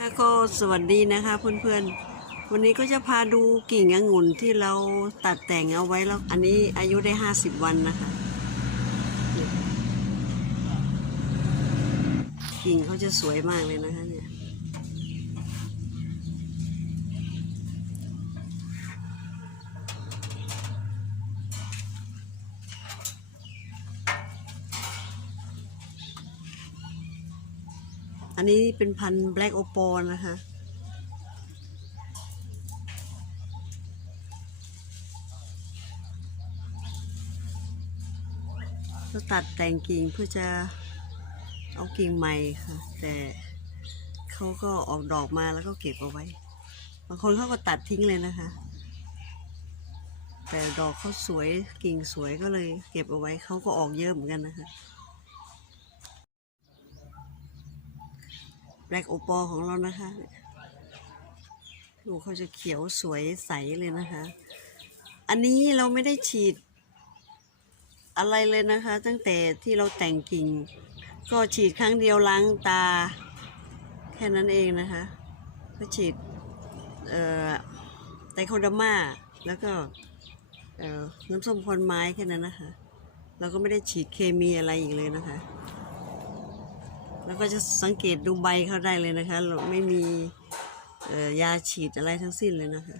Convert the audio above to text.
ค่ะก็สวัสดีนะคะเพื่อนๆ วันนี้ก็จะพาดูกิ่งองุ่นที่เราตัดแต่งเอาไว้แล้ว อันนี้อายุได้ห้าสิบวันนะคะ กิ่งเขาจะสวยมากเลยนะคะ อันนี้เป็นพันธุ์ Black o p a l นะคะก็ตัดแต่งกิ่งเพื่อจะเอากิ่งใหม่ค่ะ แต่เขาก็ออกดอกมาแล้วก็เก็บเอาไว้ บางคนเขาก็ตัดทิ้งเลยนะคะ แต่ดอกเขาสวยกิ่งสวยก็เลยเก็บเอาไว้เขาก็ออกเยอะเหมือนกันนะคะ แบล็กโอปอของเรานะคะลูเขาจะเขียวสวยใสเลยนะคะ อันนี้เราไม่ได้ฉีด อะไรเลยนะคะ ตั้งแต่ที่เราแต่งกิ่ง ก็ฉีดครั้งเดียวล้างตา แค่นั้นเองนะคะ ก็ฉีดไตรโคดอร์มาแล้วก็น้ำส้มควันไม้แค่นั้นนะคะ เราก็ไม่ได้ฉีดเคมีอะไรอีกเลยนะคะ แล้วก็จะสังเกตดูใบเขาได้เลยนะคะ ไม่มียาฉีดอะไรทั้งสิ้นเลยนะคะ